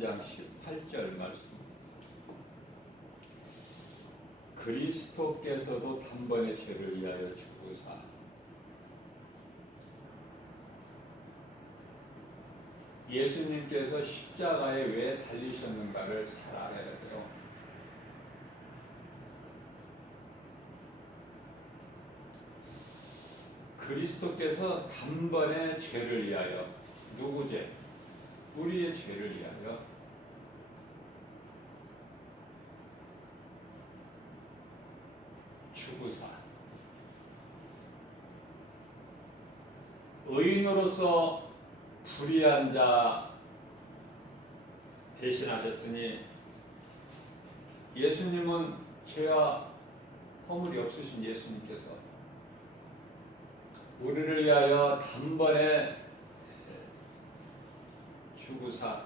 3장 18절 말씀. 그리스도께서도 단번에 죄를 위하여 죽으사. 예수님께서 십자가에 왜 달리셨는가를 잘 알아야 돼요. 그리스도께서 단번에 죄를 위하여, 누구 죄? 우리의 죄를 위하여 죽으사. 의인으로서 불의한 자 대신하셨으니, 예수님은 죄와 허물이 없으신 예수님께서 우리를 위하여 단번에 죽으사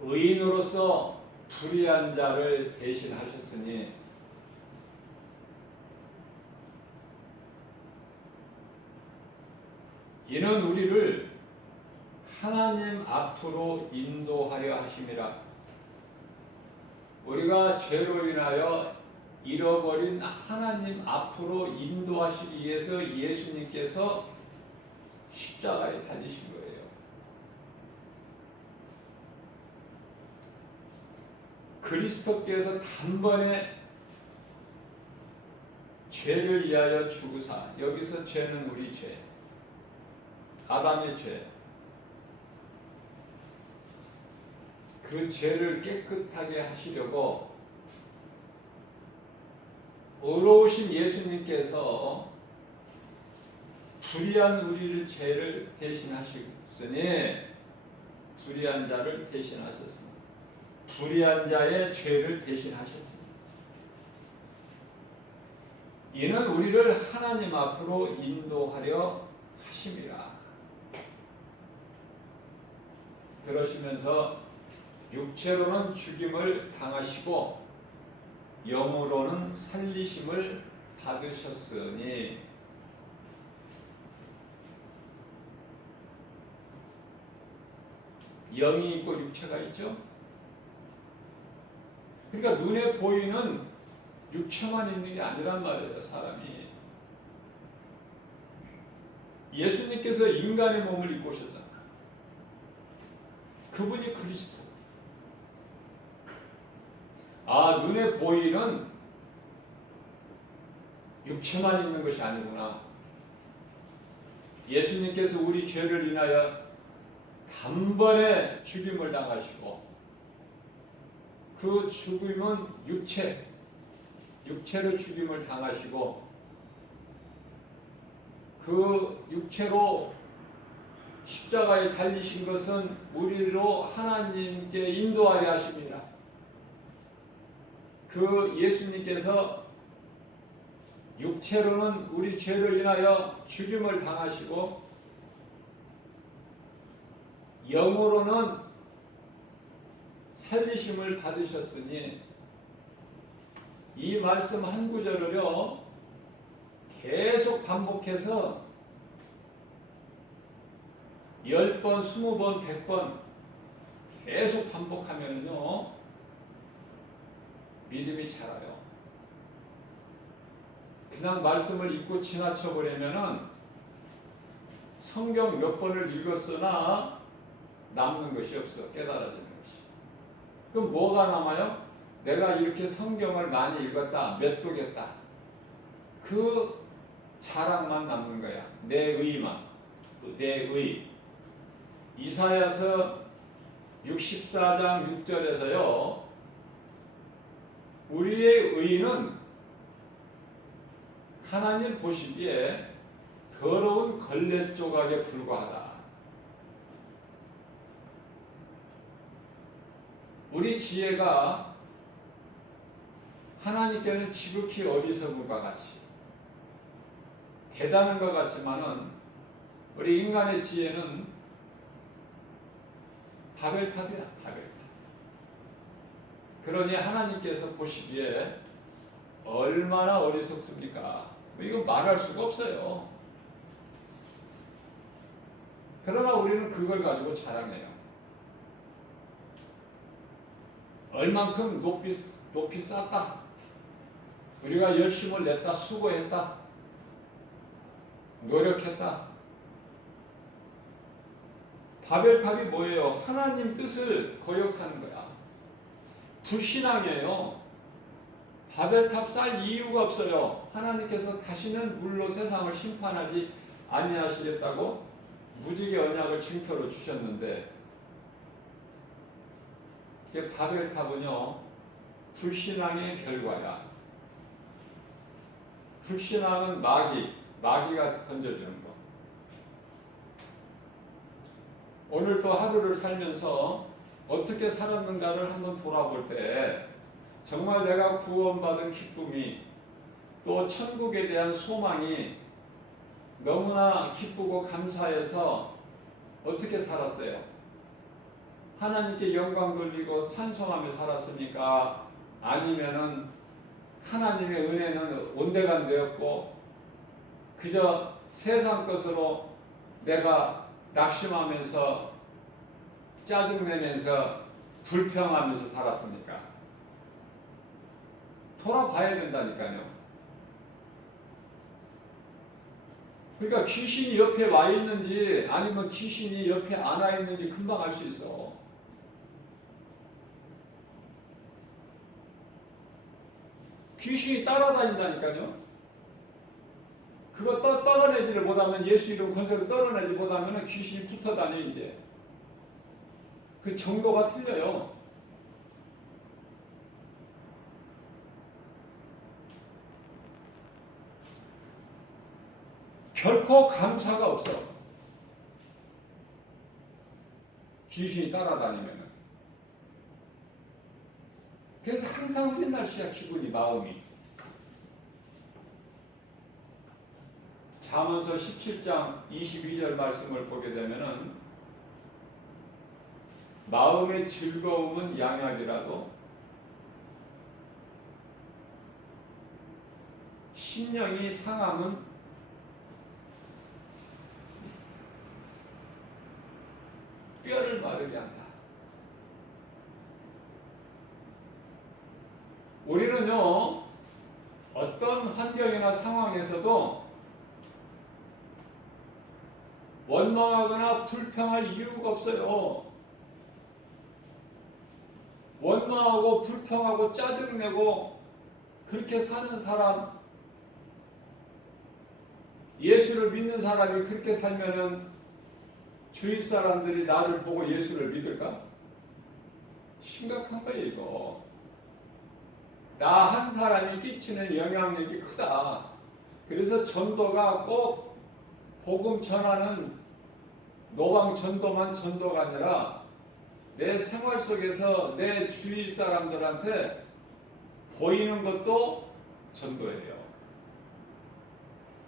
의인으로서 불의한 자를 대신하셨으니, 이는 우리를 하나님 앞으로 인도하려 하심이라. 우리가 죄로 인하여 잃어버린 하나님 앞으로 인도하시기 위해서 예수님께서 십자가에 달리신 거예요. 그리스도께서 단번에 죄를 위하여 죽으사. 여기서 죄는 우리 죄, 아담의 죄. 그 죄를 깨끗하게 하시려고 의로우신 예수님께서 불의한 우리를 죄를 대신하셨으니, 불의한 자를 대신하셨습니다. 불의한 자의 죄를 대신하셨습니다. 이는 우리를 하나님 앞으로 인도하려 하심이라. 그러시면서 육체로는 죽임을 당하시고 영으로는 살리심을 받으셨으니, 영이 있고 육체가 있죠. 그러니까 눈에 보이는 육체만 있는 게 아니란 말이에요. 사람이 예수님께서 인간의 몸을 입고 오셨잖아요. 그분이 그리스도. 눈에 보이는 육체만 있는 것이 아니구나. 예수님께서 우리 죄를 인하여 단번에 죽임을 당하시고, 그 죽임은 육체로 죽임을 당하시고, 그 육체로 십자가에 달리신 것은 우리로 하나님께 인도하려 하십니다. 그 예수님께서 육체로는 우리 죄를 인하여 죽임을 당하시고, 영으로는 살리심을 받으셨으니, 이 말씀 한 구절을요 계속 반복해서 10번, 20번, 100번 계속 반복하면요 믿음이 자라요. 그냥 말씀을 읽고 지나쳐 버리면은 성경 몇 번을 읽었으나 남는 것이 없어. 깨달아지는 것이. 그럼 뭐가 남아요? 내가 이렇게 성경을 많이 읽었다, 몇 도겠다, 그 자랑만 남는 거야. 내 의만, 내 의. 이사야서 64장 6절에서요 우리의 의는 하나님 보시기에 더러운 걸레 조각에 불과하다. 우리 지혜가 하나님께는 지극히 어리석은 것 같이 대단한 것 같지만은, 우리 인간의 지혜는 바벨탑이야, 바벨탑. 그러니 하나님께서 보시기에 얼마나 어리석습니까? 이거 말할 수가 없어요. 그러나 우리는 그걸 가지고 자랑해요. 얼만큼 높이 쌓다. 우리가 열심을 냈다, 수고했다, 노력했다. 바벨탑이 뭐예요? 하나님 뜻을 거역하는 거야. 불신앙이에요. 바벨탑 쌓을 이유가 없어요. 하나님께서 다시는 물로 세상을 심판하지 아니하시겠다고 무지개 언약을 증표로 주셨는데, 이게 바벨탑은요, 불신앙의 결과야. 불신앙은 마귀가 던져주는 거. 오늘 또 하루를 살면서 어떻게 살았는가를 한번 돌아볼 때 정말 내가 구원받은 기쁨이, 또 천국에 대한 소망이 너무나 기쁘고 감사해서 어떻게 살았어요? 하나님께 영광 돌리고 찬송하며 살았습니까? 아니면은 하나님의 은혜는 온데간데였고 그저 세상 것으로 내가 낙심하면서 짜증내면서 불평하면서 살았습니까? 돌아봐야 된다니까요. 그러니까 귀신이 옆에 와 있는지 아니면 귀신이 옆에 안 와 있는지 금방 알 수 있어. 귀신이 따라다닌다니까요. 그거 떨어내지를 못하면, 예수 이름 권세로 떨어내지 못하면 귀신이 붙어 다녀. 이제 그 정도가 틀려요. 결코 감사가 없어. 귀신이 따라다니면. 그래서 항상 흐린 날씨야, 기분이, 마음이. 잠언서 17장 22절 말씀을 보게 되면은, 마음의 즐거움은 양약이라도 심령이 상함은 뼈를 마르게 한다. 우리는요, 어떤 환경이나 상황에서도 원망하거나 불평할 이유가 없어요. 원망하고 불평하고 짜증내고 그렇게 사는 사람, 예수를 믿는 사람이 그렇게 살면은 주위 사람들이 나를 보고 예수를 믿을까? 심각한 거예요, 이거. 나 한 사람이 끼치는 영향력이 크다. 그래서 전도가 꼭 복음 전하는 노방 전도만 전도가 아니라 내 생활 속에서 내 주위 사람들한테 보이는 것도 전도예요.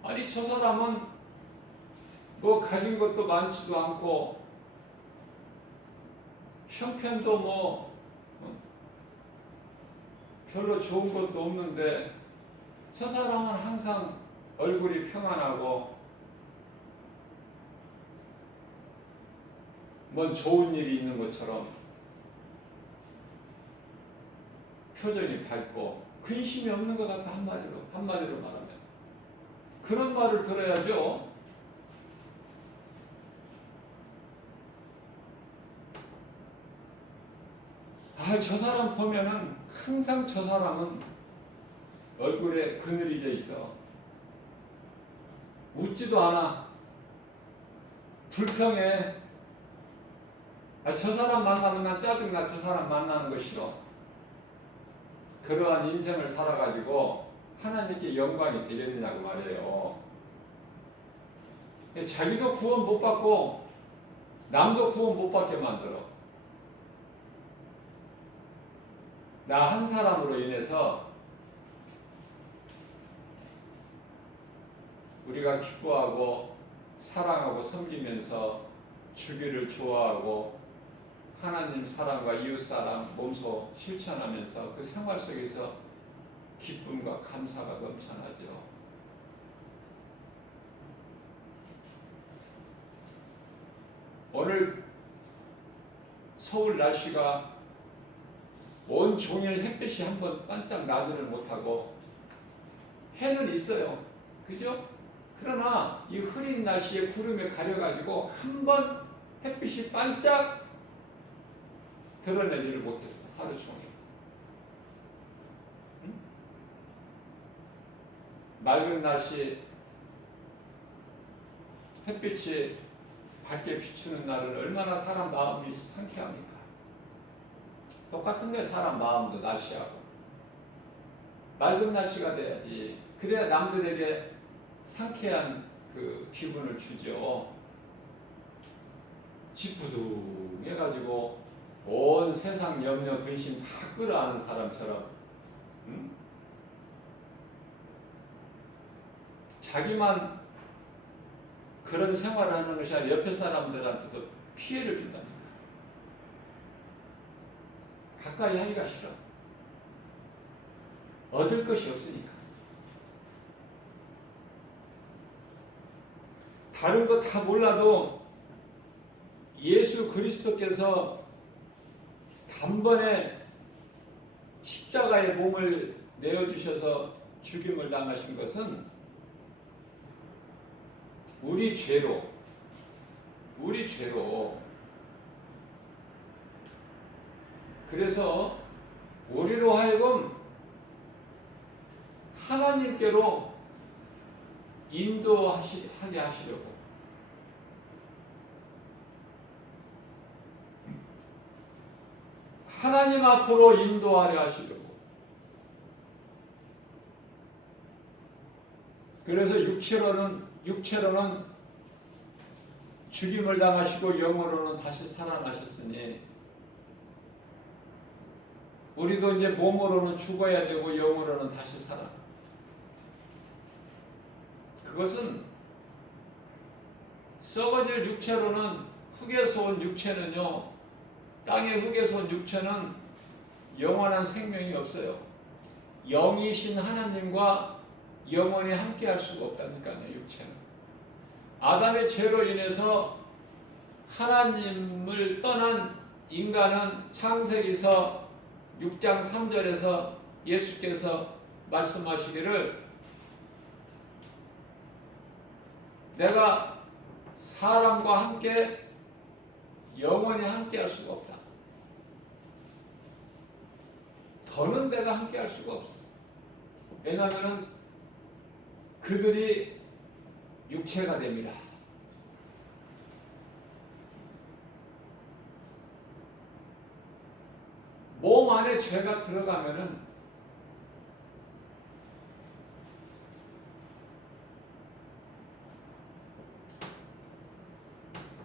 아니, 저 사람은 뭐 가진 것도 많지도 않고 형편도 뭐 별로 좋은 것도 없는데 저 사람은 항상 얼굴이 평안하고 뭔 좋은 일이 있는 것처럼 표정이 밝고 근심이 없는 것 같다. 한마디로 말하면 그런 말을 들어야죠. 저 사람 보면은 항상 저 사람은 얼굴에 그늘이 져 있어. 웃지도 않아. 불평해. 저 사람 만나면 난 짜증나. 저 사람 만나는 거 싫어. 그러한 인생을 살아가지고 하나님께 영광이 되겠느냐고 말이에요. 자기도 구원 못 받고 남도 구원 못 받게 만들어. 나 한 사람으로 인해서 우리가 기뻐하고 사랑하고 섬기면서 주기를 좋아하고 하나님 사랑과 이웃사랑 몸소 실천하면서 그 생활 속에서 기쁨과 감사가 넘쳐나죠. 오늘 서울 날씨가 온종일 햇빛이 한번 반짝 나지를 못하고 해는 있어요. 그죠? 그러나 이 흐린 날씨에 구름에 가려가지고 한번 햇빛이 반짝 드러내지를 못했어. 하루 종일. 응? 맑은 날씨 햇빛이 밝게 비추는 날은 얼마나 사람 마음이 상쾌합니까? 똑같은 게 사람 마음도 날씨하고 맑은 날씨가 돼야지. 그래야 남들에게 상쾌한 그 기분을 주죠. 지푸둥해가지고 온 세상 염려 근심 다 끌어안은 사람처럼 응? 자기만 그런 생활을 하는 것이 아니라 옆에 사람들한테도 피해를 준다니까. 가까이 하기가 싫어. 얻을 것이 없으니까. 다른 거 다 몰라도 예수 그리스도께서 단번에 십자가에 몸을 내어주셔서 죽임을 당하신 것은 우리 죄로 그래서 우리로 하여금 하나님께로 인도하게 하시려고 하나님 앞으로 인도하려 하시려고. 그래서 육체로는 죽임을 당하시고 영으로는 다시 살아나셨으니 우리도 이제 몸으로는 죽어야 되고 영으로는 다시 살아. 그것은 썩어질 육체로는 흙에서 온 육체는요, 땅의 흙에서 온 육체는 영원한 생명이 없어요. 영이신 하나님과 영원히 함께할 수가 없다니까요. 육체는. 아담의 죄로 인해서 하나님을 떠난 인간은 창세기서 6장 3절에서 예수께서 말씀하시기를 내가 사람과 함께 영원히 함께할 수가 없다. 더는 내가 함께할 수가 없어. 왜냐하면 그들이 육체가 됩니다. 몸 안에 죄가 들어가면은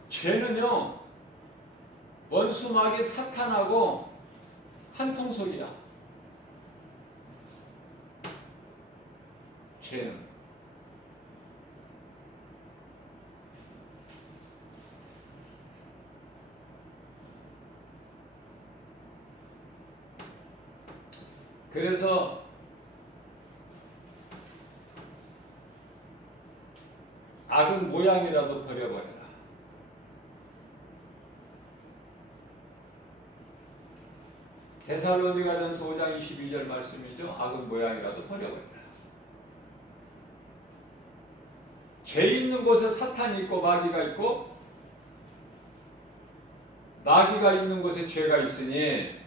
죄는요 원수 마귀 사탄하고 한통속이야. 죄는 그래서 악은 모양이라도 버려버려라. 데살로니가전서 5장 22절 말씀이죠. 악은 모양이라도 버려버려라. 죄 있는 곳에 사탄이 있고 마귀가 있고 마귀가 있는 곳에 죄가 있으니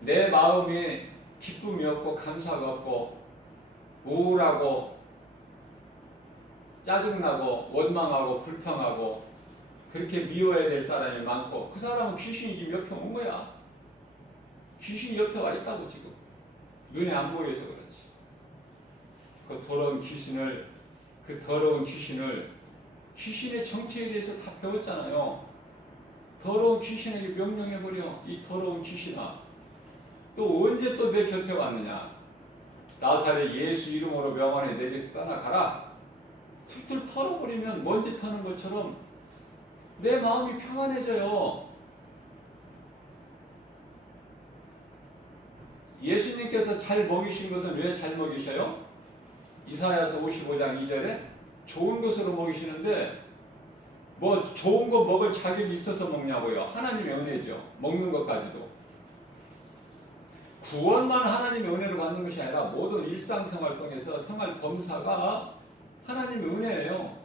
내 마음이 기쁨이 없고 감사가 없고 우울하고 짜증나고 원망하고 불평하고 그렇게 미워야 될 사람이 많고 그 사람은 귀신이 지금 옆에 온 거야. 귀신이 옆에 와 있다고 지금. 눈에 안 보여서 그렇지. 그 더러운 귀신을 귀신의 정체에 대해서 다 배웠잖아요. 더러운 귀신에게 명령해버려. 이 더러운 귀신아. 또 언제 또 내 곁에 왔느냐. 나사렛 예수 이름으로 명하니 내게서 떠나가라. 툴툴 털어버리면 먼지 터는 것처럼 내 마음이 평안해져요. 예수님께서 잘 먹이신 것은 왜 잘 먹이셔요? 이사야서 55장 2절에 좋은 것으로 먹이시는데 뭐 좋은 거 먹을 자격이 있어서 먹냐고요. 하나님의 은혜죠. 먹는 것까지도. 구원만 하나님의 은혜로 받는 것이 아니라 모든 일상생활 통해서 생활 범사가 하나님의 은혜예요.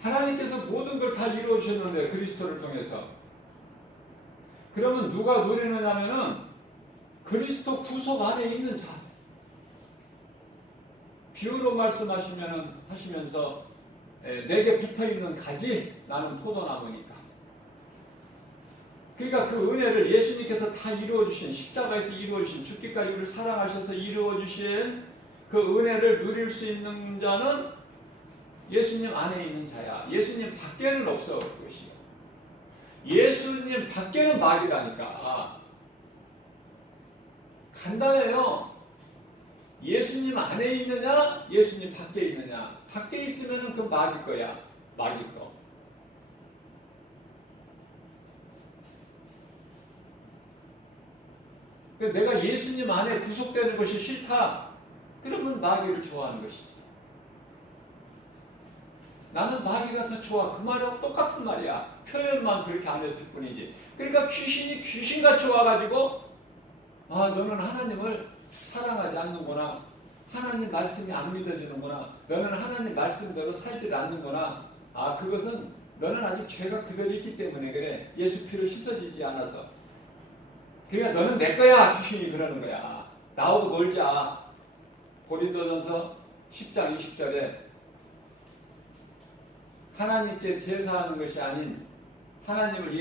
하나님께서 모든 걸 다 이루어 주셨는데 그리스도를 통해서. 그러면 누가 누리느냐면은 그리스도 구속 안에 있는 자. 비유로 하시면서 내게 붙어 있는 가지 나는 포도나무니까. 그러니까 그 은혜를 예수님께서 다 이루어 주신 십자가에서 이루어 주신 죽기까지 우리를 사랑하셔서 이루어 주신 그 은혜를 누릴 수 있는 자는 예수님 안에 있는 자야. 예수님 밖에는 없어 그것이. 예수님 밖에는 마귀라니까. 간단해요. 예수님 안에 있느냐, 예수님 밖에 있느냐. 밖에 있으면은 그 마귀 거야. 마귀 거. 내가 예수님 안에 구속되는 것이 싫다. 그러면 마귀를 좋아하는 것이지. 나는 마귀가 더 좋아. 그 말하고 똑같은 말이야. 표현만 그렇게 안 했을 뿐이지. 그러니까 귀신이 귀신같이 와가지고 너는 하나님을 사랑하지 않는구나. 하나님 말씀이 안 믿어지는구나. 너는 하나님 말씀대로 살지 않는구나. 그것은 너는 아직 죄가 그대로 있기 때문에 그래. 예수 피로 씻어지지 않아서. 그러니까 너는 내 거야. 귀신이 그러는 거야. 나하고 놀자. 고린도전서 10장 20절에 하나님께 제사하는 것이 아닌 하나님을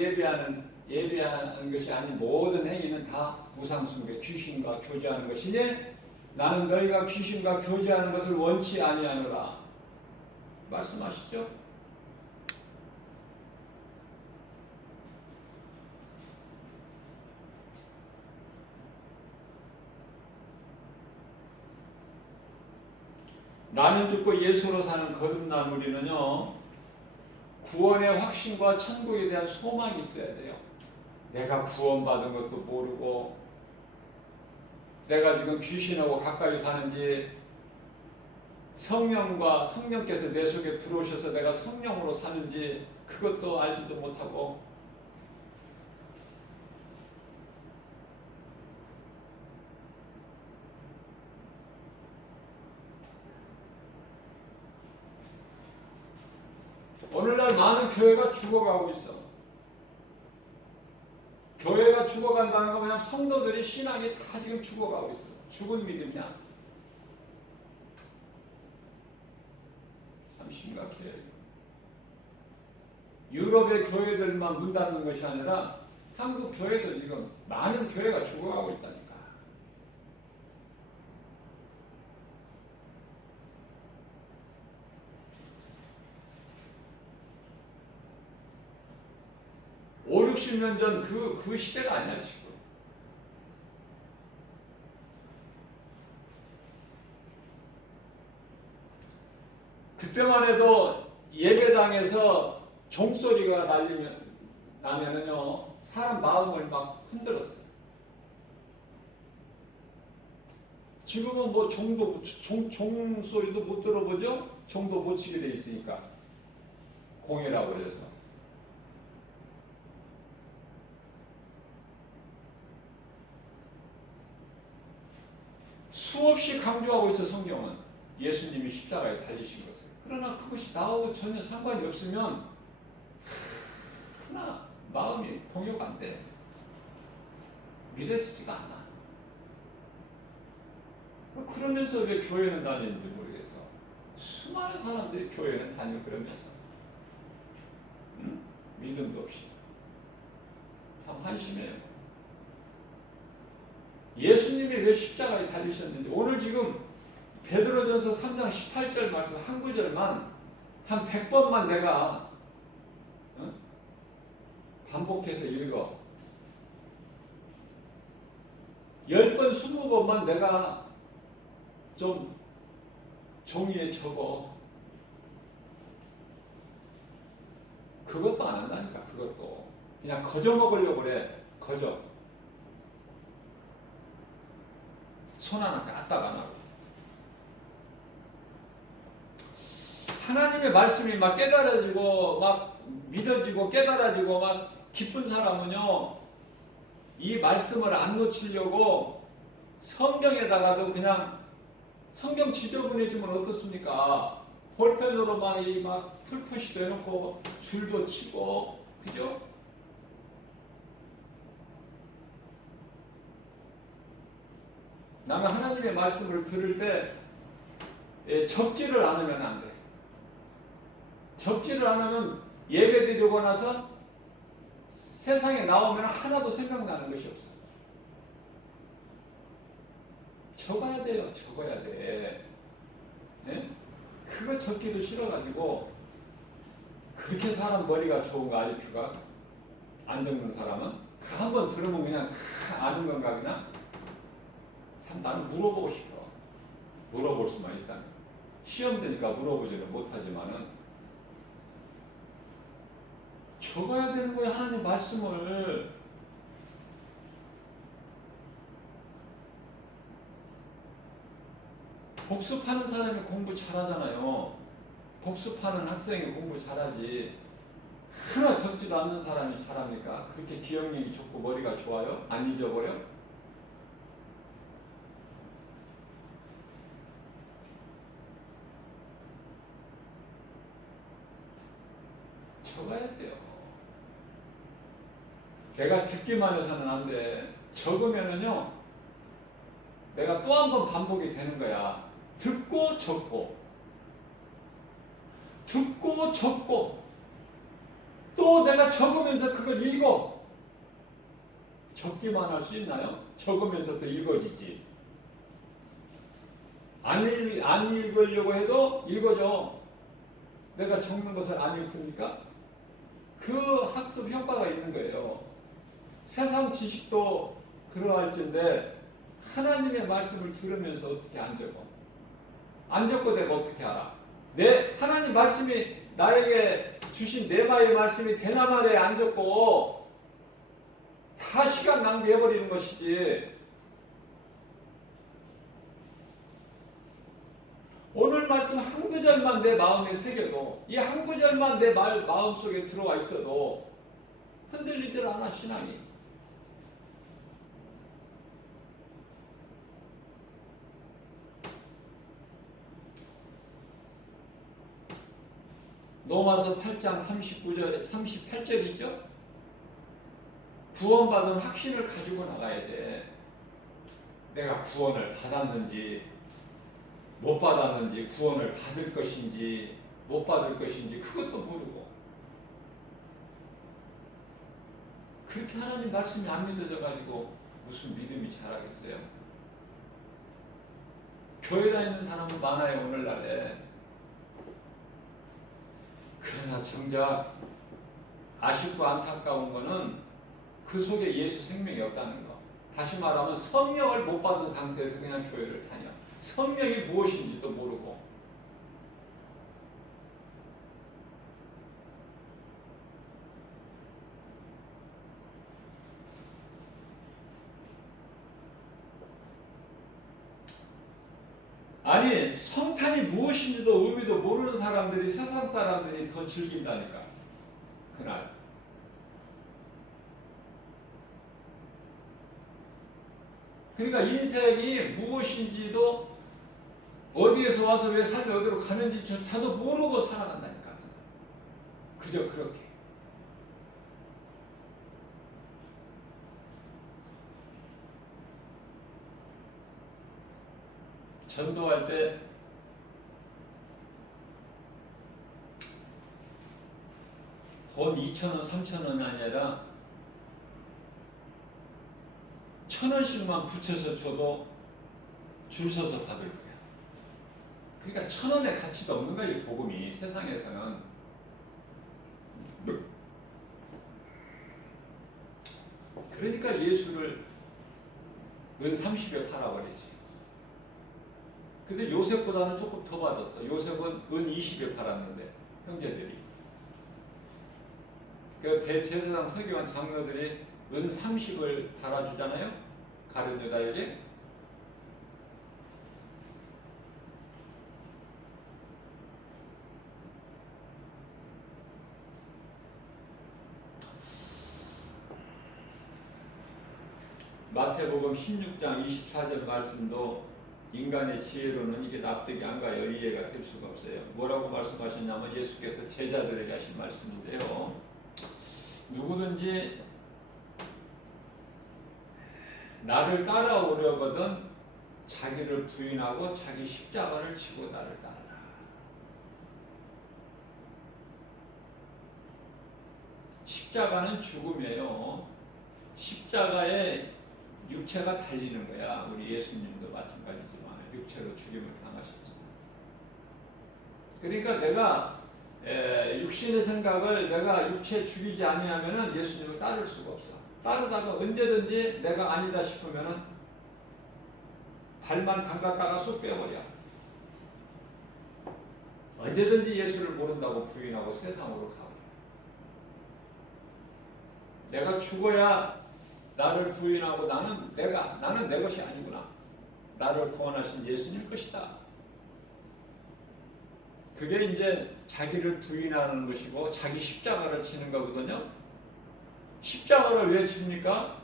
예배하는 것이 아닌 모든 행위는 다 우상숭배, 귀신과 교제하는 것이니 나는 너희가 귀신과 교제하는 것을 원치 아니하노라. 말씀하시죠? 나는 죽고 예수로 사는 거듭난 우리는요, 구원의 확신과 천국에 대한 소망이 있어야 돼요. 내가 구원받은 것도 모르고 내가 지금 귀신하고 가까이 사는지 성령께서 내 속에 들어오셔서 내가 성령으로 사는지 그것도 알지도 못하고 오늘날 많은 교회가 죽어가고 있어. 교회가 죽어간다는 건 그냥 성도들이 신앙이 다 지금 죽어가고 있어. 죽은 믿음이야. 참 심각해. 유럽의 교회들만 문 닫는 것이 아니라 한국 교회도 지금 많은 교회가 죽어가고 있다니까. 오, 60년 전 그 시대가 아니야 지금. 그때만 해도 예배당에서 종소리가 나면은요 사람 마음을 막 흔들었어요. 지금은 뭐 종소리도 못 들어보죠? 종도 못 치게 돼 있으니까 공회라고 해서. 수없이 강조하고 있어 성경은 예수님이 십자가에 달리신 것을. 그러나 그것이 나하고 전혀 상관이 없으면 하나 마음이 동요가 안 돼. 믿어지지가 않아. 그러면서 왜 교회는 다니는지 모르겠어. 수많은 사람들이 교회는 다니고 그러면서 믿음도 없이 참 한심해요. 예수님이 왜 십자가에 달리셨는지 오늘 지금 베드로전서 3장 18절 말씀 한 구절만 한 100번만 내가 반복해서 읽어. 10번 20번만 내가 좀 종이에 적어. 그것도 안 한다니까. 그것도 그냥 거저 먹으려고 그래. 거저. 손 하나 까딱 안 하고. 하나님의 말씀이 막 깨달아지고 막 믿어지고 깨달아지고 막 기쁜 사람은요, 이 말씀을 안 놓치려고 성경에다가도 그냥 성경 지저분해지면 어떻습니까? 볼펜으로만 막 풀푸시도 해놓고 줄도 치고, 그죠? 나는 하나님의 말씀을 들을 때 적지를 않으면 안 돼. 적지를 않으면 예배 드리고 나서 세상에 나오면 하나도 생각나는 것이 없어. 적어야 돼요. 적어야 돼. 네? 그거 적기도 싫어가지고 그렇게 사람 머리가 좋은가 IQ가 안 적는 사람은 한번 들으면 그냥 아는 건가 그냥 참 나는 물어보고 싶어. 물어볼 수만 있다면 시험 되니까 물어보지는 못하지만은 적어야 되는 거야. 하나님 말씀을. 복습하는 사람이 공부 잘하잖아요. 복습하는 학생이 공부 잘하지. 하나 적지도 않는 사람이 잘합니까? 그렇게 기억력이 좋고 머리가 좋아요? 안 잊어버려? 적어야 돼요. 내가 듣기만 해서는 안 돼. 적으면은요, 내가 또 한 번 반복이 되는 거야. 듣고 적고, 듣고 적고, 또 내가 적으면서 그걸 읽어. 적기만 할 수 있나요? 적으면서 또 읽어지지. 안 읽으려고 해도 읽어져. 내가 적는 것을 안 읽습니까? 그 학습 효과가 있는 거예요. 세상 지식도 그러할진데 하나님의 말씀을 들으면서 어떻게 안 적어? 안 적고 내가 어떻게 알아? 내 하나님 말씀이 나에게 주신 내마의 말씀이 되나 말에 안 적고 다 시간 낭비해버리는 것이지. 오늘 말씀 한 구절만 내 마음에 새겨도 이 한 구절만 내 마음속에 들어와 있어도 흔들리질 않아 신앙이. 로마서 8장 39절, 38절이죠. 구원받은 확신을 가지고 나가야 돼. 내가 구원을 받았는지 못 받았는지, 구원을 받을 것인지 못 받을 것인지 그것도 모르고 그렇게 하나님 말씀이 안 믿어져 가지고 무슨 믿음이 자라겠어요? 교회 다니는 사람은 많아요 오늘날에. 그러나 정작 아쉽고 안타까운 거는 그 속에 예수 생명이 없다는 거. 다시 말하면 성령을 못 받은 상태에서 그냥 교회를 다녀. 성령이 무엇인지도 모르고. 아니 성탄이 무엇인지도 의미도 모르는 사람들이 세상 사람들이 더 즐긴다니까 그날. 그러니까 인생이 무엇인지도 어디에서 와서 왜 삶이 어디로 가는지조차도 모르고 살아간다니까. 그저 그렇게. 전도할 때 돈 2,000원, 3,000원이 아니라 1,000원씩만 붙여서 줘도 줄 서서 받을 거야. 그러니까 1,000원의 가치도 없는 거야, 이 복음이 세상에서는. 그러니까 예수를 은 30에 팔아버리지. 근데 요셉보다는 조금 더 받았어. 요셉은 은 20에 팔았는데 형제들이. 그 대제사장 서기관 장로들이 은 30을 달아주잖아요. 가룟 유다에게. 마태복음 16장 24절 말씀도 인간의 지혜로는 이게 납득이 안 가요. 이해가 될 수가 없어요. 뭐라고 말씀하셨냐면 예수께서 제자들에게 하신 말씀인데요. 누구든지 나를 따라오려거든 자기를 부인하고 자기 십자가를 지고 나를 따르라. 십자가는 죽음이에요. 십자가에 육체가 달리는 거야. 우리 예수님도 마찬가지지만 육체로 죽임을 당하셨죠. 그러니까 내가 육신의 생각을 내가 육체에 죽이지 아니하면은 예수님을 따를 수가 없어. 따르다가 언제든지 내가 아니다 싶으면은 발만 담갔다가 쏙 빼버려. 언제든지 예수를 모른다고 부인하고 세상으로 가버려. 내가 죽어야 나를 부인하고 나는 내 것이 아니구나. 나를 구원하신 예수님 것이다. 그게 이제 자기를 부인하는 것이고 자기 십자가를 지는 거거든요. 십자가를 왜 칩니까?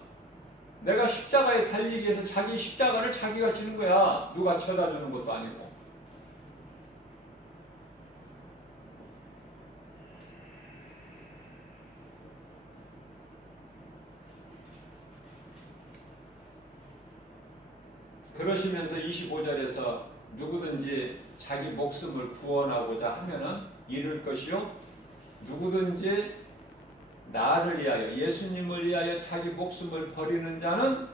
내가 십자가에 달리기 위해서 자기 십자가를 자기가 지는 거야. 누가 쳐다 주는 것도 아니고. 그러시면서 25절에서 누구든지 자기 목숨을 구원하고자 하면은 잃을 것이요. 누구든지 나를 위하여 예수님을 위하여 자기 목숨을 버리는 자는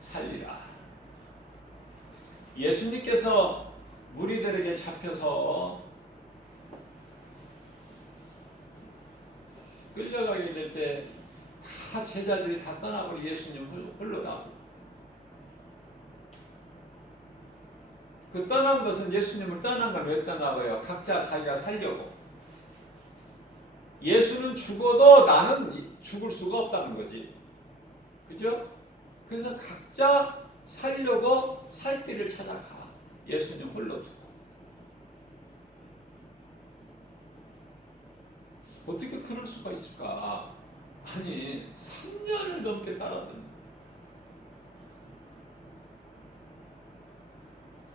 살리라. 예수님께서 무리들에게 잡혀서 끌려가게 될 때 다 제자들이 다 떠나고 예수님 홀로 나오고 그 떠난 것은 예수님을 떠난 건 왜 떠나고요? 각자 자기가 살려고. 예수는 죽어도 나는 죽을 수가 없다는 거지. 그죠? 그래서 각자 살려고 살 길을 찾아가. 예수님 홀로 두고. 어떻게 그럴 수가 있을까? 아니 3년을 넘게 따랐던.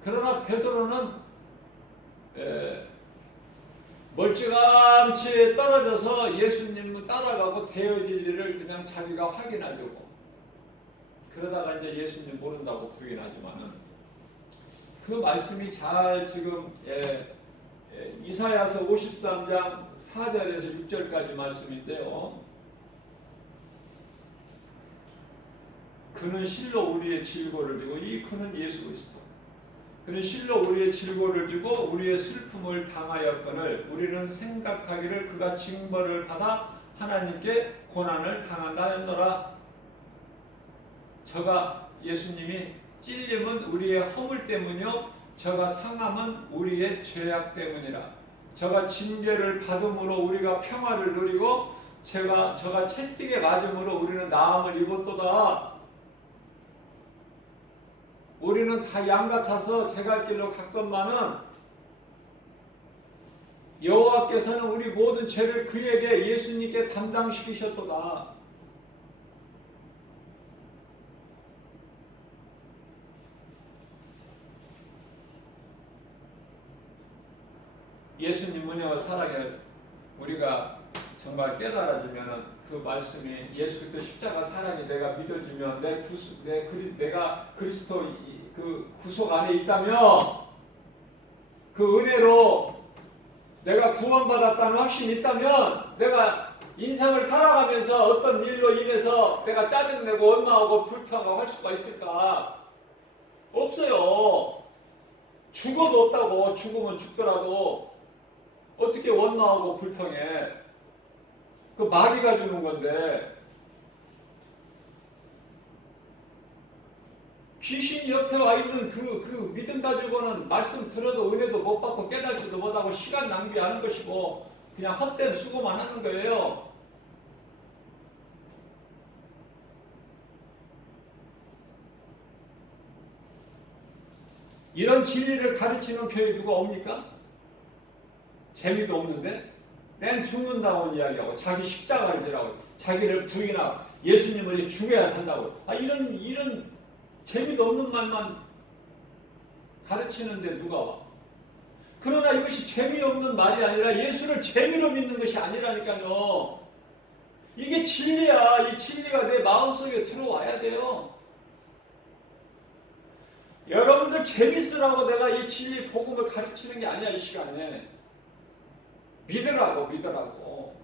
그러나 베드로는 멀찌감치 떨어져서 예수님을 따라가고 되어질 일을 그냥 자기가 확인하려고. 그러다가 이제 예수님 모른다고 부인하지만은 그 말씀이 잘 지금 이사야서 53장 4절에서 6절까지 말씀인데요. 그는 실로 우리의 질고를 지고 이 그는 예수 그리스도. 그는 실로 우리의 질고를 지고 우리의 슬픔을 당하였거늘 우리는 생각하기를 그가 징벌을 받아 하나님께 고난을 당한다 했노라. 저가 예수님이 찔림은 우리의 허물 때문이요 저가 상함은 우리의 죄악 때문이라. 저가 징계를 받음으로 우리가 평화를 누리고 저가 채찍에 맞음으로 우리는 나음을 입었도다. 우리는 다 양 같아서 제갈 길로 갔건만은 여호와께서는 우리 모든 죄를 그에게 예수님께 담당시키셨도다. 예수님 은혜와 사랑에 우리가 정말 깨달아지면은 그 말씀이 예수 그리스도 십자가 사랑이 내가 믿어지면 내가 그리스도 그 구속 안에 있다며 그 은혜로 내가 구원받았다는 확신이 있다면 내가 인생을 살아가면서 어떤 일로 인해서 내가 짜증내고 원망하고 불평하고 할 수가 있을까? 없어요. 죽어도 없다고. 죽으면 죽더라도 어떻게 원망하고 불평해? 그 마귀가 주는 건데 귀신이 옆에 와 있는 그 믿음 가지고는 말씀 들어도 은혜도 못 받고 깨달지도 못하고 시간 낭비하는 것이고 그냥 헛된 수고만 하는 거예요. 이런 진리를 가르치는 교회 누가 옵니까? 재미도 없는데 맨 죽는다고 이야기하고 자기 십자가를 지라고 자기를 부인하고 예수님을 죽여야 산다고 이런 재미도 없는 말만 가르치는데 누가 와? 그러나 이것이 재미없는 말이 아니라 예수를 재미로 믿는 것이 아니라니까요. 이게 진리야. 이 진리가 내 마음속에 들어와야 돼요. 여러분들 재밌으라고 내가 이 진리 복음을 가르치는 게 아니야. 이 시간에 믿으라고.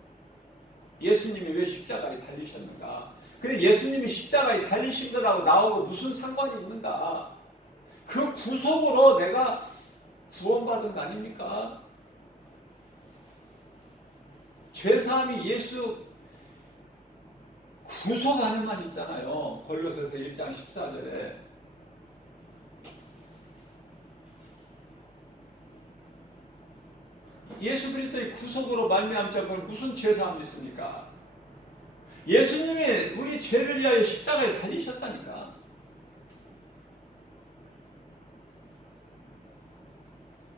예수님이 왜 십자가에 달리셨는가? 그래 예수님이 십자가에 달리신 거라고 나하고 무슨 상관이 있는가? 그 구속으로 내가 구원받은 거 아닙니까? 죄사함이 예수 구속하는 말 있잖아요. 골로새서 1장 14절에 예수 그리스도의 구속으로 말미암자 그건 무슨 죄사함이 있습니까? 예수님이 우리 죄를 위하여 십자가에 달리셨다니까.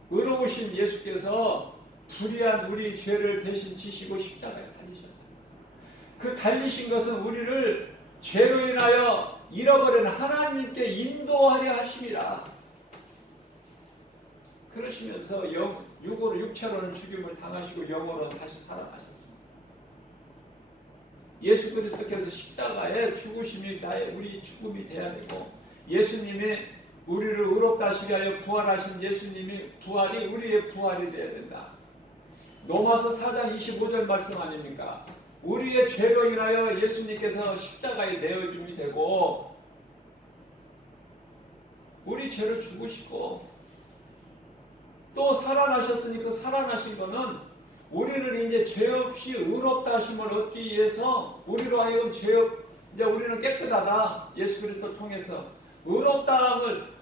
의로우신 예수께서 불의한 우리 죄를 대신 지시고 십자가에 달리셨다. 그 달리신 것은 우리를 죄로 인하여 잃어버린 하나님께 인도하려 하심이라. 그러시면서 육체로는 죽임을 당하시고 영으로는 다시 살아나셨습니다. 예수 그리스도께서 십자가에 죽으심이 우리 죽음이 돼야 되고 예수님이 우리를 의롭다 하시게 하여 부활하신 예수님이 부활이 우리의 부활이 되어야 된다. 로마서 4장 25절 말씀 아닙니까? 우리의 죄로 인하여 예수님께서 십자가에 내어줌이 되고 우리 죄를 죽으시고 또 살아나셨으니 그 살아나신 것은 우리를 이제 죄 없이 의롭다 하심을 얻기 위해서 우리로 하여금 이제 우리는 깨끗하다. 예수 그리스도 통해서 의롭다함을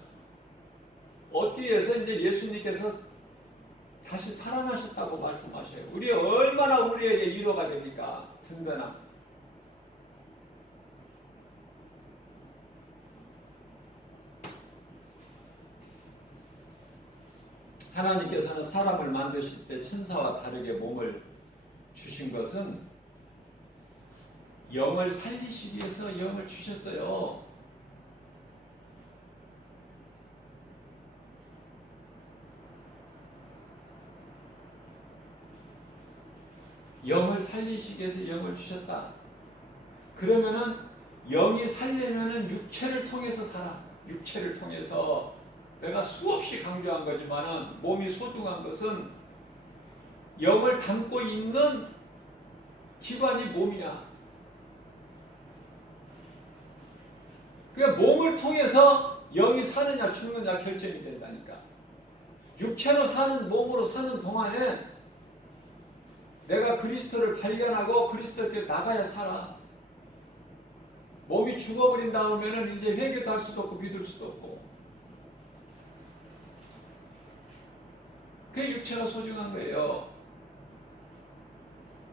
얻기 위해서 이제 예수님께서 다시 살아나셨다고 말씀하셔요. 우리 얼마나 우리에게 위로가 됩니까? 든든함. 하나님께서는 사람을 만드실 때 천사와 다르게 몸을 주신 것은 영을 살리시기 위해서 영을 주셨어요. 영을 살리시기 위해서 영을 주셨다. 그러면은 영이 살려면은 육체를 통해서 살아. 육체를 통해서 내가 수없이 강조한 거지만은 몸이 소중한 것은 영을 담고 있는 기관이 몸이야. 그러니까 몸을 통해서 영이 사느냐 죽느냐 결정이 된다니까. 육체로 사는 몸으로 사는 동안에 내가 그리스도를 발견하고 그리스도께 나가야 살아. 몸이 죽어버린 다음에는 이제 회개도 할 수도 없고 믿을 수도 없고. 그게 육체가 소중한 거예요.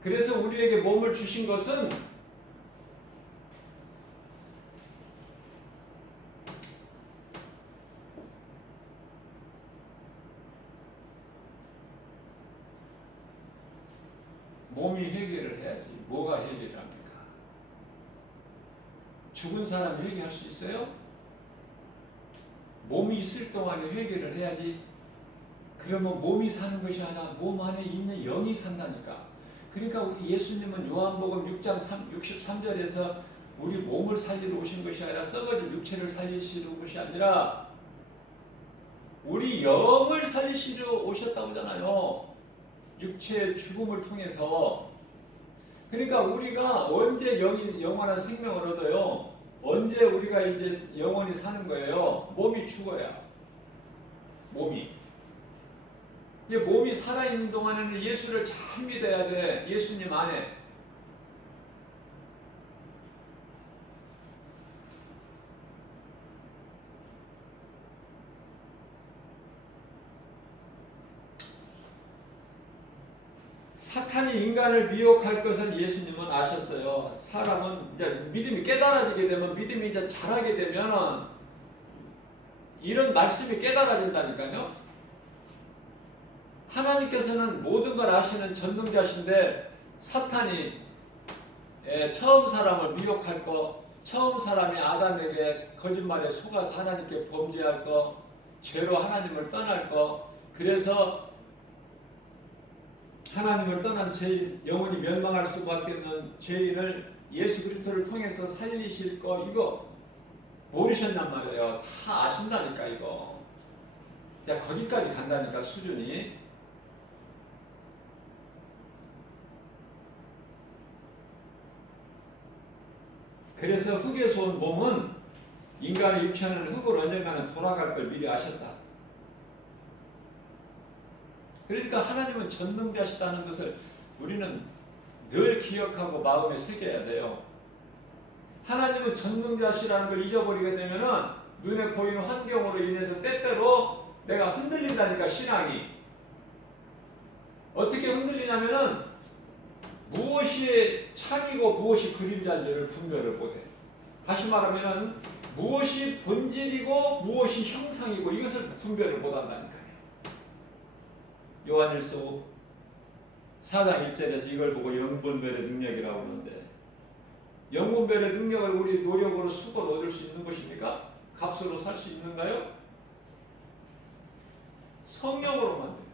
그래서 우리에게 몸을 주신 것은 몸이 해결을 해야지. 뭐가 해결을 합니까? 죽은 사람이 회개할 수 있어요? 몸이 있을 동안에 회개를 해야지. 그러면 몸이 사는 것이 아니라 몸 안에 있는 영이 산다니까. 그러니까 우리 예수님은 요한복음 6장 63절에서 우리 몸을 살리러 오신 것이 아니라 썩어진 육체를 살리시러 온 것이 아니라 우리 영을 살리시러 오셨다고 하잖아요. 육체의 죽음을 통해서. 그러니까 우리가 언제 영원한 생명을 얻어요? 언제 우리가 이제 영원히 사는 거예요? 몸이 죽어야. 몸이. 이제 몸이 살아있는 동안에는 예수를 잘 믿어야 돼. 예수님 안에. 사탄이 인간을 미혹할 것을 예수님은 아셨어요. 사람은 이제 믿음이 깨달아지게 되면, 믿음이 이제 자라게 되면 이런 말씀이 깨달아진다니까요. 하나님께서는 모든 걸 아시는 전능자신데 사탄이 처음 사람을 미혹할 거, 처음 사람이 아담에게 거짓말에 속아서 하나님께 범죄할 거, 죄로 하나님을 떠날 거, 그래서 하나님을 떠난 죄인, 영원히 멸망할 수밖에 없는 죄인을 예수 그리스도를 통해서 살리실 거, 이거 모르셨단 말이에요. 다 아신다니까 이거. 야, 거기까지 간다니까 수준이. 그래서 흙에서 온 몸은 인간의 육체는 흙으로 언젠가는 돌아갈 걸 미리 아셨다. 그러니까 하나님은 전능자시다는 것을 우리는 늘 기억하고 마음에 새겨야 돼요. 하나님은 전능자시라는 걸 잊어버리게 되면은 눈에 보이는 환경으로 인해서 때때로 내가 흔들린다니까, 신앙이. 어떻게 흔들리냐면은 무엇이 참이고 무엇이 그림자인지를 분별을 못해. 다시 말하면은 무엇이 본질이고 무엇이 형상이고 이것을 분별을 못한다니까요. 요한일서 4장 1절에서 이걸 보고 영분별의 능력이라고 하는데, 영분별의 능력을 우리 노력으로 수고로 얻을 수 있는 것입니까? 값으로 살 수 있는가요? 성령으로만 돼요.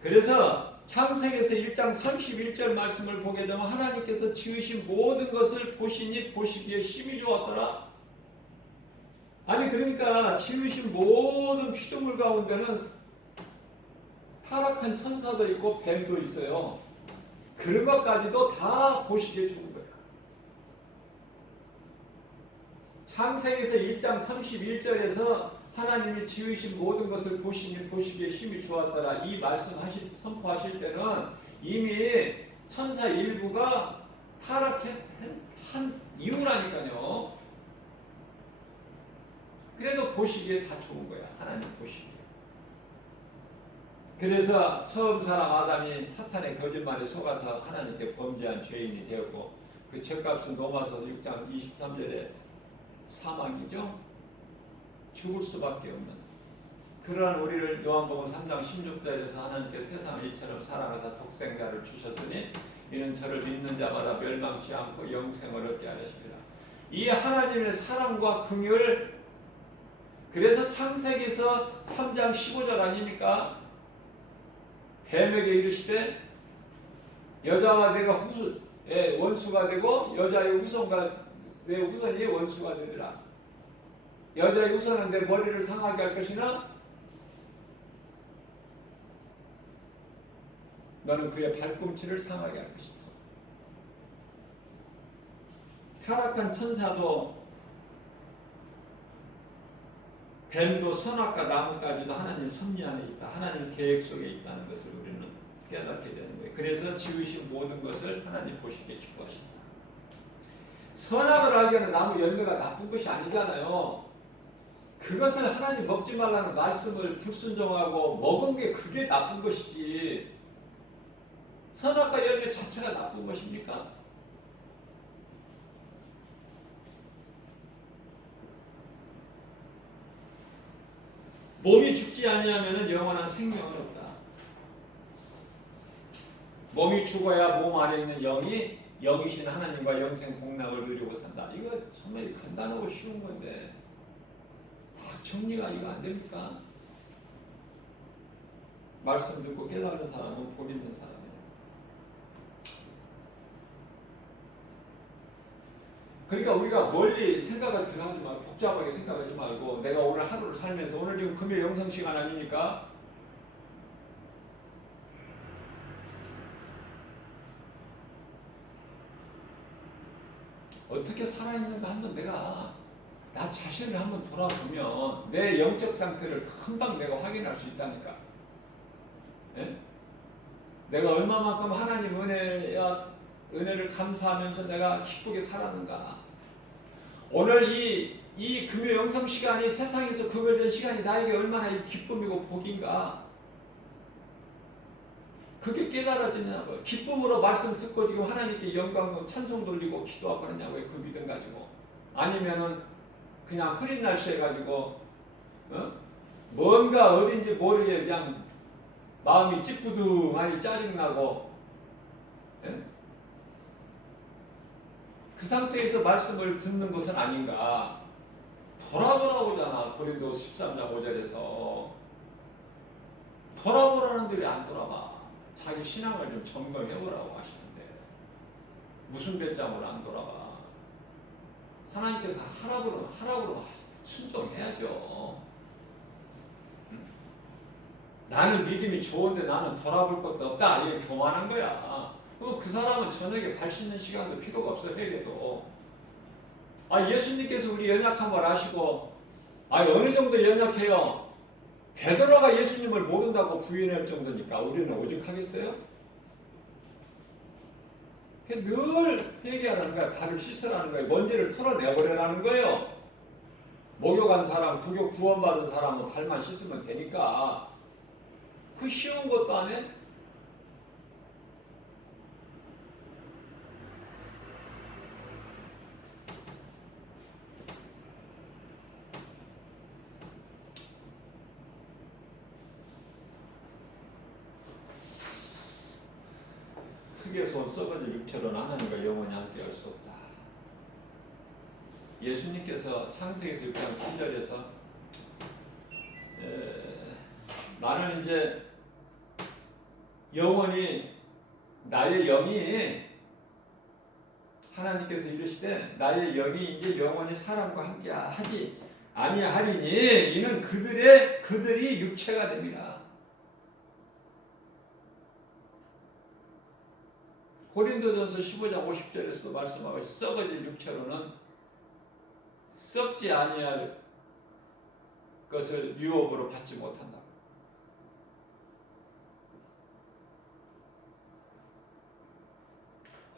그래서 창세기에서 1장 31절 말씀을 보게 되면 하나님께서 지으신 모든 것을 보시니 보시기에 심히 좋았더라. 아니 그러니까 지으신 모든 피조물 가운데는 타락한 천사도 있고 뱀도 있어요. 그런 것까지도 다 보시기에 좋은 거예요. 창세기에서 1장 31절에서 하나님이 지으신 모든 것을 보시니 보시기에 심히 좋았더라. 이 말씀하실, 선포하실 때는 이미 천사 일부가 타락한 이유라니까요. 그래도 보시기에 다 좋은 거야. 하나님 보시기에. 그래서 처음 사람 아담이 사탄의 거짓말에 속아서 하나님께 범죄한 죄인이 되었고, 그 죄값은 로마서 6장 23절에 사망이죠. 죽을 수밖에 없는. 그러한 우리를 요한복음 3장 16절에서 하나님께 세상을 이처럼 사랑하사 독생자를 주셨으니 이는 저를 믿는 자마다 멸망치 않고 영생을 얻게 하려십니다. 이 하나님의 사랑과 긍휼, 그래서 창세기에서 3장 15절 아닙니까? 뱀에게 이르시되 여자와 내가 원수가 되고 여자의 후손과 내 후손이 원수가 되리라. 여자의 후손은 내 머리를 상하게 할 것이나 너는 그의 발꿈치를 상하게 할 것이다. 타락한 천사도 뱀도 선악과 나무까지도 하나님 섭리 안에 있다. 하나님 계획 속에 있다는 것을 우리는 깨닫게 되는 거예요. 그래서 지으신 모든 것을 하나님 보시기에 기뻐하신다. 선악을 알기에는 나무 열매가 나쁜 것이 아니잖아요. 그것을 하나님 먹지 말라는 말씀을 불순종하고 먹은 게 그게 나쁜 것이지, 선악과 열매 자체가 나쁜 것입니까? 몸이 죽지 아니하면 영원한 생명은 없다. 몸이 죽어야 몸 안에 있는 영이신 하나님과 영생 복락을 누리고 산다. 이거 정말 간단하고 쉬운 건데 정리가 이거 안 됩니까? 말씀 듣고 깨달은 사람은 복 있는 사람이에요. 그러니까 우리가 멀리 생각을 하지 말고, 복잡하게 생각하지 말고, 내가 오늘 하루를 살면서, 오늘 지금 금요 영상 시간 아닙니까? 어떻게 살아있는가 한번 나 자신을 한번 돌아보면 내 영적 상태를 금방 내가 확인할 수 있다니까. 예? 내가 얼마만큼 하나님 은혜를 감사하면서 내가 기쁘게 살았는가. 오늘 이 금요 영성 시간이 세상에서 구별된 시간이 나에게 얼마나 기쁨이고 복인가. 그게 깨달아지냐고요. 기쁨으로 말씀 듣고 지금 하나님께 영광 찬송 돌리고 기도하고 그러냐고요. 그 믿음 가지고. 아니면은 그냥 흐린 날씨 해가지고 뭔가 어딘지 모르게 그냥 마음이 찌뿌둥하니 짜증나고 예? 그 상태에서 말씀을 듣는 것은 아닌가. 돌아보라고잖아. 고린도 13장 5절에서 돌아보라는데 왜 안 돌아봐? 자기 신앙을 좀 점검해보라고 하시는데 무슨 배짱으로 안 돌아봐? 하나님께서 하라고 순종해야죠. 나는 믿음이 좋은데 나는 돌아볼 것도 없다. 이게 교만한 거야. 그 사람은 저녁에 발 씻는 시간도 필요가 없어. 회개도. 예수님께서 우리 연약한 걸 아시고 어느 정도 연약해요. 베드로가 예수님을 모른다고 부인할 정도니까 우리는 오죽하겠어요? 늘 회개하는 거야. 발을 씻으라는 거예요. 먼지를 털어내버리라는 거예요. 목욕한 사람, 구원받은 사람은 발만 씻으면 되니까 그 쉬운 것도 안 해? 흙에 손 썩어질 육체로는 하나님과 영원히 함께할 수 없다. 예수님께서 창세기에서 6장 3절에서 나는 이제 영원히 나의 영이 하나님께서 이르시되 나의 영이 이제 영원히 사람과 함께 하지 아니하리니 이는 그들이 육체가 됩니다. 고린도전서 15장 50절에서도 말씀하고 썩어질 육체로는 썩지 아니할 것을 유업으로 받지 못한다.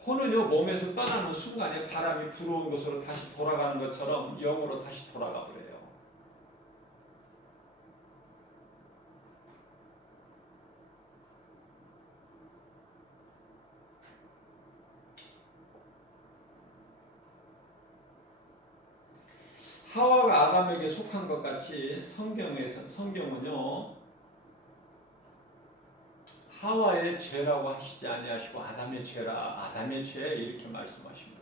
혼은요 몸에서 떠나는 순간에 바람이 불어온 곳으로 다시 돌아가는 것처럼 영으로 다시 돌아가 버려요. 하와가 아담에게 속한 것 같이 성경은요 하와의 죄라고 하시지 아니하시고 아담의 죄 이렇게 말씀하신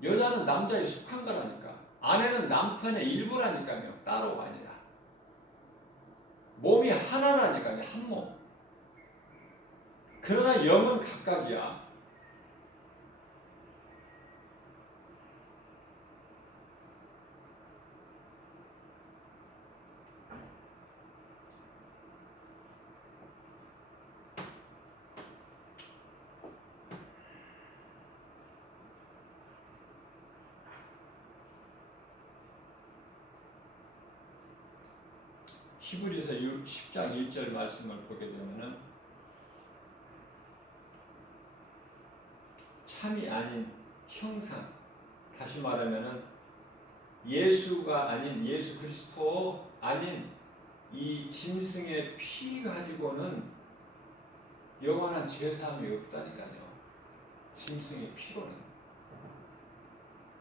거예요. 여자는 남자에 속한 거라니까. 아내는 남편의 일부라니까요. 따로가 아니라. 몸이 하나라니까요. 한 몸. 그러나 영은 각각이야. 히브리서 10장 1절 말씀을 보게 되면은 참이 아닌 형상, 다시 말하면은 예수가 아닌 예수 그리스도 아닌 이 짐승의 피 가지고는 영원한 죄사함이 없다니까요. 짐승의 피로는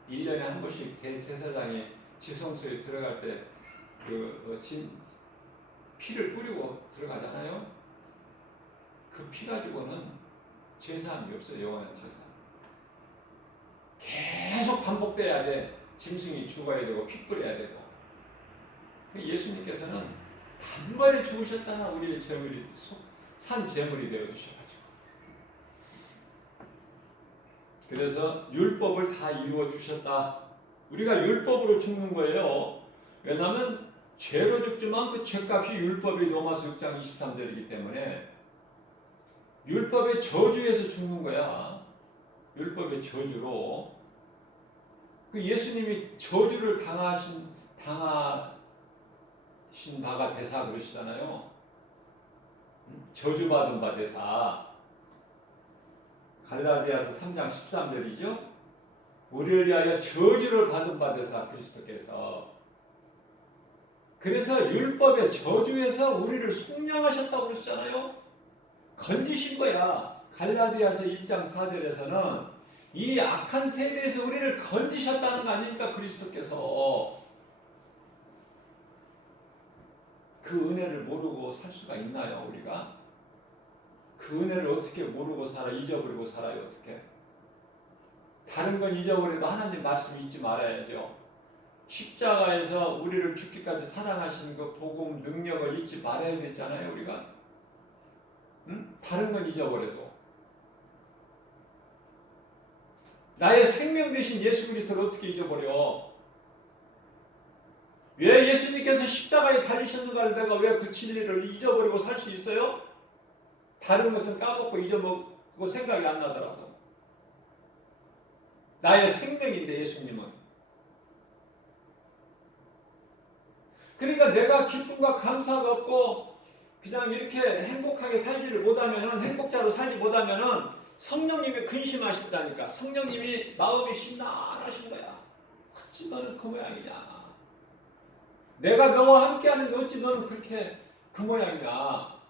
1년에 한 번씩 대제사장이 지성소에 들어갈 때 피를 뿌리고 들어가잖아요. 그 피 가지고는 죄사함이 없어요. 영원한 죄사함. 계속 반복돼야 돼. 짐승이 죽어야 되고 피 뿌려야 되고. 예수님께서는 단번에 죽으셨잖아. 우리의 제물이 산 제물이 되어 주셔가지고. 그래서 율법을 다 이루어 주셨다. 우리가 율법으로 죽는 거예요. 왜냐하면 죄로 죽지만 그 죄값이 율법이 로마서 6장 23절이기 때문에 율법의 저주에서 죽는 거야. 율법의 저주로. 그 예수님이 저주를 당하신 바가 되사 그러시잖아요. 저주받은 바 되사. 갈라디아서 3장 13절이죠. 우리를 위하여 저주를 받은 바 되사 그리스도께서. 그래서 율법의 저주에서 우리를 속량하셨다고 그랬잖아요. 건지신 거야. 갈라디아서 1장 4절에서는 이 악한 세대에서 우리를 건지셨다는 거 아닙니까? 그리스도께서. 그 은혜를 모르고 살 수가 있나요, 우리가? 그 은혜를 어떻게 모르고 살아? 잊어버리고 살아요, 어떻게? 다른 건 잊어버려도 하나님 말씀 잊지 말아야죠. 십자가에서 우리를 죽기까지 사랑하시는 그 복음 능력을 잊지 말아야 되잖아요, 우리가. 응? 다른 건 잊어버려도 나의 생명 되신 예수 그리스도를 어떻게 잊어버려? 왜 예수님께서 십자가에 달리셨는가를 내가 왜 그 진리를 잊어버리고 살 수 있어요? 다른 것은 까먹고 잊어먹고 생각이 안 나더라도 나의 생명인데 예수님은. 그러니까 내가 기쁨과 감사가 없고 그냥 이렇게 행복하게 살지를 못하면은, 행복자로 살지 못하면은 성령님이 근심하신다니까. 성령님이 마음이 심란하신 거야. 어찌 너는 그 모양이냐. 내가 너와 함께하는데 어찌 너는 그렇게 그 모양이냐.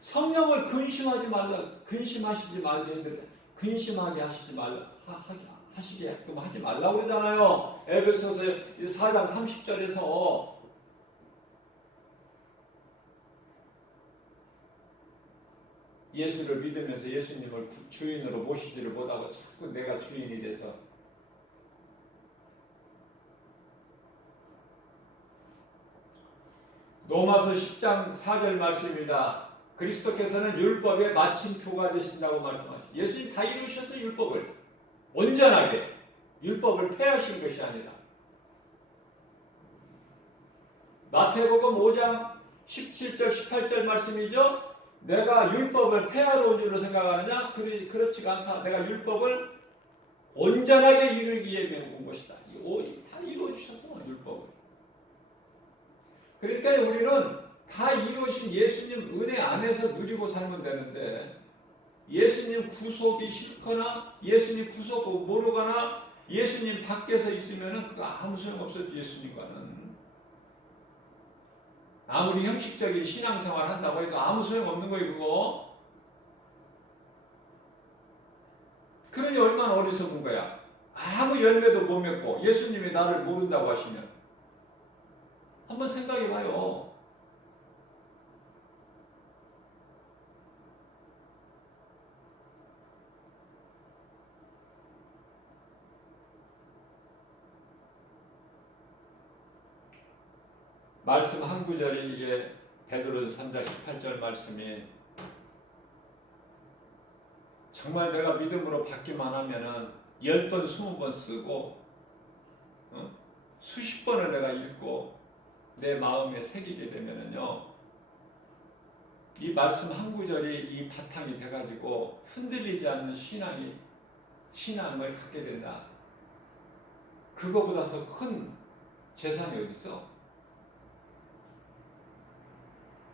성령을 근심하지 말라, 근심하시지 말게, 근심하게 하시지 말라, 하시게끔 하지 말라고 그러잖아요. 에베소서 4장 30절에서 예수를 믿으면서 예수님을 주인으로 모시지를 못하고 자꾸 내가 주인이 돼서 로마서 10장 4절 말씀입니다. 그리스도께서는 율법의 마침표가 되신다고 말씀하시죠. 예수님 다 이루셔서 율법을 온전하게 율법을 폐하신 것이 아니라 마태복음 5장 17절 18절 말씀이죠. 내가 율법을 폐하러 온 줄로 생각하느냐? 그렇지가 않다. 내가 율법을 온전하게 이루기 위해 온 것이다. 다 이루어주셨어, 율법을. 그러니까 우리는 다 이루어진 예수님 은혜 안에서 누리고 살면 되는데, 예수님 구속이 싫거나 예수님 구속 모르거나 예수님 밖에서 있으면 그거 아무 소용없어요. 예수님과는 아무리 형식적인 신앙생활 한다고 해도 아무 소용없는 거예요, 그거. 그러니 얼마나 어리석은 거야. 아무 열매도 못 맺고 예수님이 나를 모른다고 하시면 한번 생각해 봐요. 말씀 한 구절이 이게 베드로서 3장 18절 말씀이 정말 내가 믿음으로 받기만 하면은 10번, 20번 쓰고 수십 번을 내가 읽고 내 마음에 새기게 되면은요, 이 말씀 한 구절이 이 바탕이 돼가지고 흔들리지 않는 신앙을 갖게 된다. 그거보다 더 큰 재산이 어디 있어?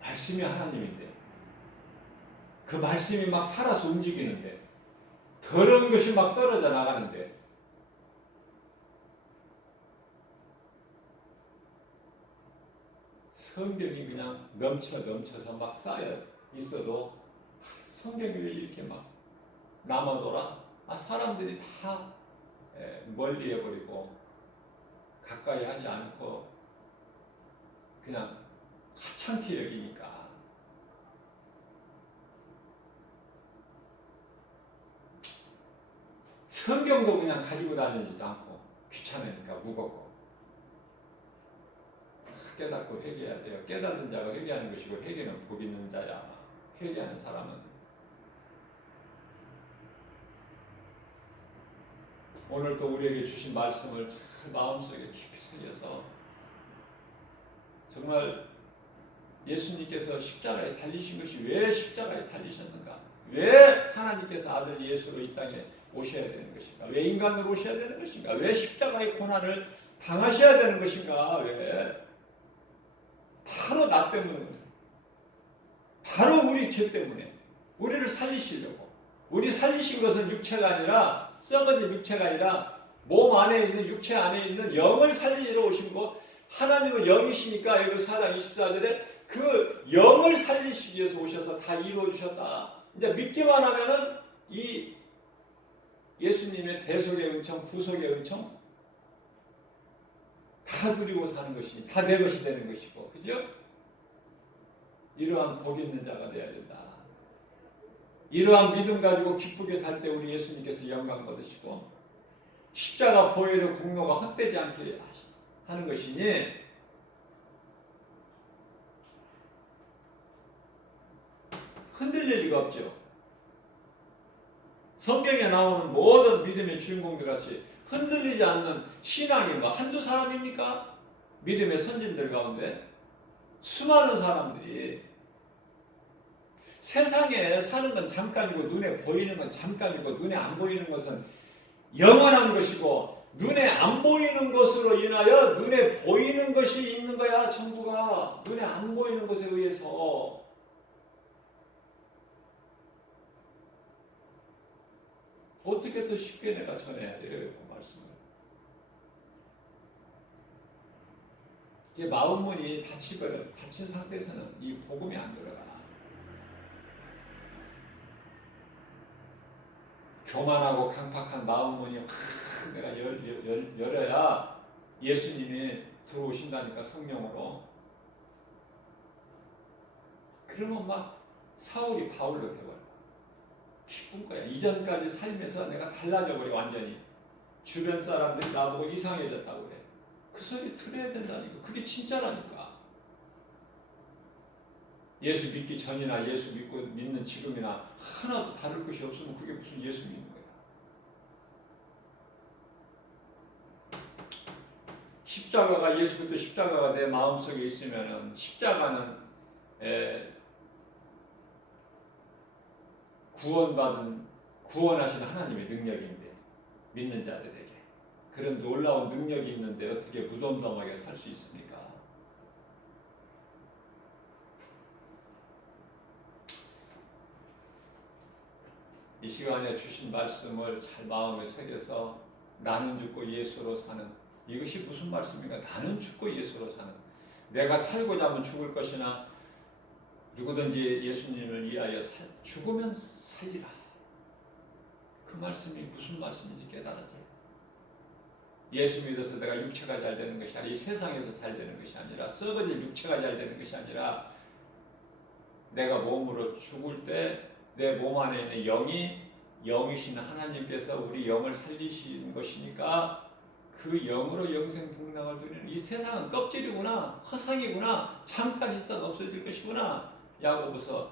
말씀이 하나님인데, 그 말씀이 막 살아서 움직이는데, 더러운 것이 막 떨어져 나가는데, 성경이 그냥 넘쳐서 막 쌓여 있어도 성경이 왜 이렇게 막 남아돌아? 사람들이 다 멀리 해버리고 가까이 하지 않고 그냥 하찮게 여기니까. 성경도 그냥 가지고 다니지도 않고 귀찮으니까 무겁고. 깨닫고 회개해야 돼요. 깨닫는 자가 회개하는 것이고 회개는 복 있는 자야. 회개하는 사람은. 오늘 또 우리에게 주신 말씀을 마음속에 깊이 새겨서 정말 예수님께서 십자가에 달리신 것이 왜 십자가에 달리셨는가? 왜 하나님께서 아들 예수로 이 땅에 오셔야 되는 것인가? 왜 인간으로 오셔야 되는 것인가? 왜 십자가의 고난을 당하셔야 되는 것인가? 왜? 바로 나 때문에, 바로 우리 죄 때문에 우리를 살리시려고. 우리 살리신 것은 육체가 아니라, 썩어진 육체가 아니라 몸 안에 있는 육체 안에 있는 영을 살리러 오신 거 하나님은 영이시니까 여기 4장 24절에 그 영을 살리시기 위해서 오셔서 다 이루어 주셨다. 이제 믿기만 하면은 이 예수님의 대속의 은총, 구속의 은총 다 누리고 사는 것이 다 내 것이 되는 것이고, 그죠? 이러한 복 있는 자가 되어야 된다. 이러한 믿음 가지고 기쁘게 살 때 우리 예수님께서 영광 받으시고 십자가 보혈의 공로가 헛되지 않게 하는 것이니 흔들릴 리가 없죠. 성경에 나오는 모든 믿음의 주인공들 같이 흔들리지 않는 신앙인가 한두 사람입니까? 믿음의 선진들 가운데 수많은 사람들이 세상에 사는 건 잠깐이고 눈에 보이는 건 잠깐이고 눈에 안 보이는 것은 영원한 것이고 눈에 안 보이는 것으로 인하여 눈에 보이는 것이 있는 거야. 전부가 눈에 안 보이는 것에 의해서. 어떻게 더 쉽게 내가 전해야 돼요? 그 말씀을. 이제 마음문이 닫힌 상태에서는 이 복음이 안 들어가. 교만하고 강팍한 마음문이 확 내가 열어야 예수님이 들어오신다니까, 성령으로. 그러면 막 사울이 바울로 되어버려. 기쁜 거야. 이전까지 살면서 내가 달라져 버려. 완전히 주변 사람들이 나보고 이상해졌다고 그래. 그 소리 들어야 된다니까. 그게 진짜라니까. 예수 믿기 전이나 예수 믿는 지금이나 하나도 다를 것이 없으면 그게 무슨 예수 믿는 거야. 십자가가, 예수 그리스도 십자가가 내 마음속에 있으면은 십자가는 구원하신 하나님의 능력인데, 믿는 자들에게 그런 놀라운 능력이 있는데 어떻게 무덤덤하게 살 수 있습니까? 이 시간에 주신 말씀을 잘 마음에 새겨서 나는 죽고 예수로 사는, 이것이 무슨 말씀인가? 나는 죽고 예수로 사는, 내가 살고자 하면 죽을 것이나 누구든지 예수님을 위하여 죽으면 살리라. 그 말씀이 무슨 말씀인지 깨달아져요. 예수 믿어서 내가 육체가 잘 되는 것이 아니라, 이 세상에서 잘 되는 것이 아니라, 썩어질 육체가 잘 되는 것이 아니라, 내가 몸으로 죽을 때 내 몸 안에 있는 영이신 하나님께서 우리 영을 살리신 것이니까 그 영으로 영생 복락을 누리는, 이 세상은 껍질이구나, 허상이구나, 잠깐 있어도 없어질 것이구나. 야고보서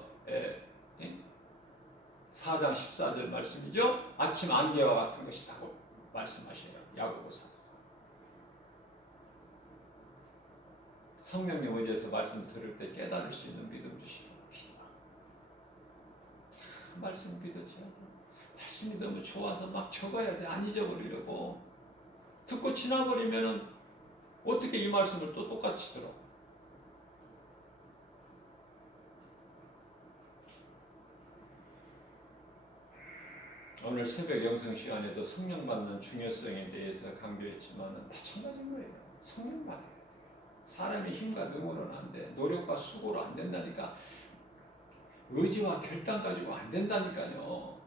4장 14절 말씀이죠. 아침 안개와 같은 것이라고 말씀하셔요. 야고보서. 성령님 의지해서 말씀 들을 때 깨달을 수 있는 믿음 주시고 기도하. 말씀 믿어져야 돼. 말씀이 너무 좋아서 막 적어야 돼. 안 잊어버리려고. 듣고 지나버리면은 어떻게 이 말씀을 또 똑같이 들어? 오늘 새벽 영성 시간에도 성령 받는 중요성에 대해서 강조했지만 마찬가지인 거예요. 성령 받아야 돼. 사람의 힘과 능으로는 안 돼. 노력과 수고로 안 된다니까. 의지와 결단 가지고 안 된다니까요.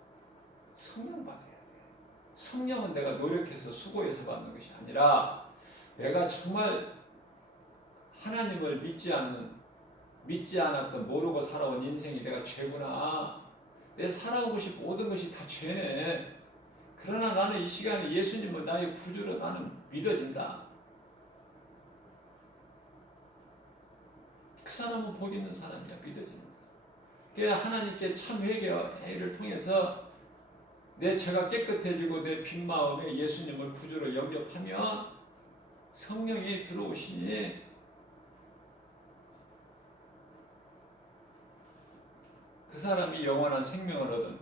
성령 받아야 돼. 성령은 내가 노력해서 수고해서 받는 것이 아니라, 내가 정말 하나님을 믿지 않았던, 모르고 살아온 인생이 내가 죄구나. 내 살아온 것이 모든 것이 다 죄네. 그러나 나는 이 시간에 예수님을 나의 구주로 나는 믿어진다. 그 사람은 복 있는 사람이야. 믿어진다. 그래야 하나님께 참 회개를 통해서 내 죄가 깨끗해지고 내 빈 마음에 예수님을 구주로 영접하면 성령이 들어오시니 그 사람이 영원한 생명을 얻은,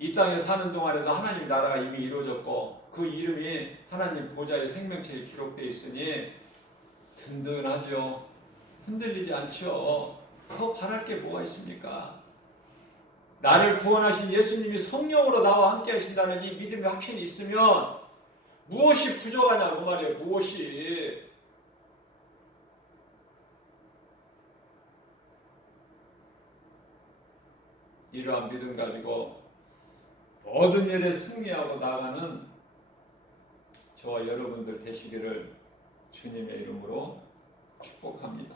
이 땅에 사는 동안에도 하나님 나라가 이미 이루어졌고 그 이름이 하나님 보좌의 생명책에 기록되어 있으니 든든하죠. 흔들리지 않죠. 더 바랄 게 뭐가 있습니까? 나를 구원하신 예수님이 성령으로 나와 함께 하신다는 이 믿음의 확신이 있으면 무엇이 부족하냐고 말이에요. 무엇이. 이러한 믿음 가지고 모든 일에 승리하고 나가는 저와 여러분들 되시기를 주님의 이름으로 축복합니다.